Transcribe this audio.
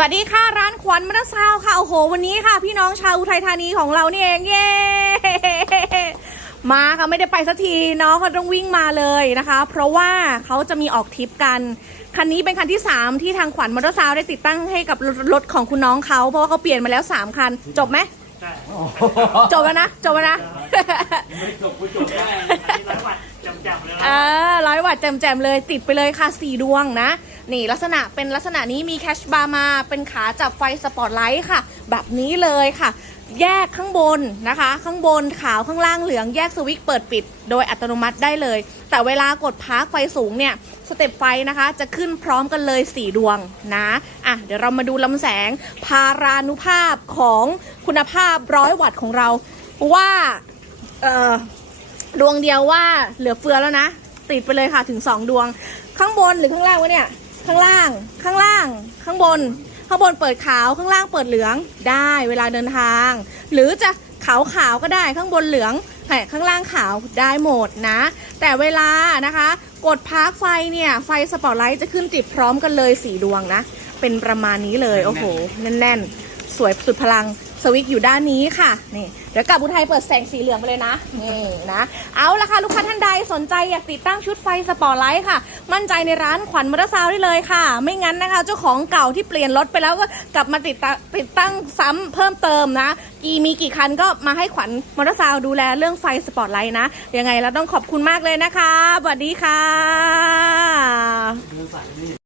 วัสดีค่ะร้านขวัญมรซาวค่ะ โอ้โห วันนี้ค่ะ พี่น้องชาวอุทัยธานีของเรานี่เองเย้มาค่ะไม่ได้ไปสักทีน้องเขาต้องวิ่งมาเลยนะคะ เพราะว่าเขาจะมีออกทริปกันคันนี้เป็นคันที่ 3 ที่ทางขวัญมอเตอร์ซาวได้ติดตั้งให้กับรถรถของคุณน้องเขาเพราะว่าเขาเปลี่ยนมาแล้ว 3 คัน จบไหมใช่จบแล้วนะ จบแล้วนะไม่จบกูจบได้อันนี้ร้อยวัตต์จำๆเลยนะเออร้อยวัตต์แจมๆเลยติดไปเลยค่ะสี่ดวงนะ นี่ลักษณะเป็นลักษณะนี้มีแคชบาร์มา เป็นขาจับไฟสปอตไลท์ค่ะ แบบนี้เลยค่ะ แยกข้างบนนะคะ ข้างบนขาวข้างล่างเหลืองแยกสวิตช์เปิดปิด โดยอัตโนมัติได้เลย แต่เวลากดพาร์คไฟสูงเนี่ยสเต็ปไฟนะคะ จะขึ้นพร้อมกันเลย 4 ดวงนะอะเดี๋ยวเรามาดูลำแสงพารานุภาพของคุณภาพร้อยวัตต์ของเราว่าเออดวงเดียวว่าเหลือเฟือแล้วนะ ติดไปเลยค่ะถึง 2 ดวง ข้างบนหรือข้างล่างวะเนี่ย ข้างล่าง ข้างล่าง ข้างบน ข้างบนเปิดขาว ข้างล่างเปิดเหลือง ได้เวลาเดินทาง หรือจะขาวขาวก็ได้ ข้างบนเหลืองแหมข้างล่างขาวได้หมดนะ แต่เวลานะคะ กดพาร์คไฟเนี่ย ไฟสปอตไลท์จะขึ้นติดพร้อมกันเลยสีดวงนะ เป็นประมาณนี้เลย โอ้โห แน่นๆ สวยสุดพลัง สวิตอยู่ด้านนี้ค่ะนี่เดี๋ยวกลับอุทัยเปิดแสงสีเหลืองไปเลยนะนี่นะเอาละค่ะลูกค้าท่านใดสนใจอยากติดตั้งชุดไฟสปอร์ไลท์ค่ะ มั่นใจในร้านขวัญมอเตอร์ซาวน์ได้เลยค่ะ ไม่งั้นนะคะ เจ้าของเก่าที่เปลี่ยนรถไปแล้วก็กลับมาติดตั้งติดตั้งซ้ำเพิ่มเติมนะ กี่มีกี่คันก็มาให้ขวัญมอเตอร์ซาวน์ดูแลเรื่องไฟสปอร์ไลท์นะยังไงเราต้องขอบคุณมากเลยนะคะสวัสดีค่ะ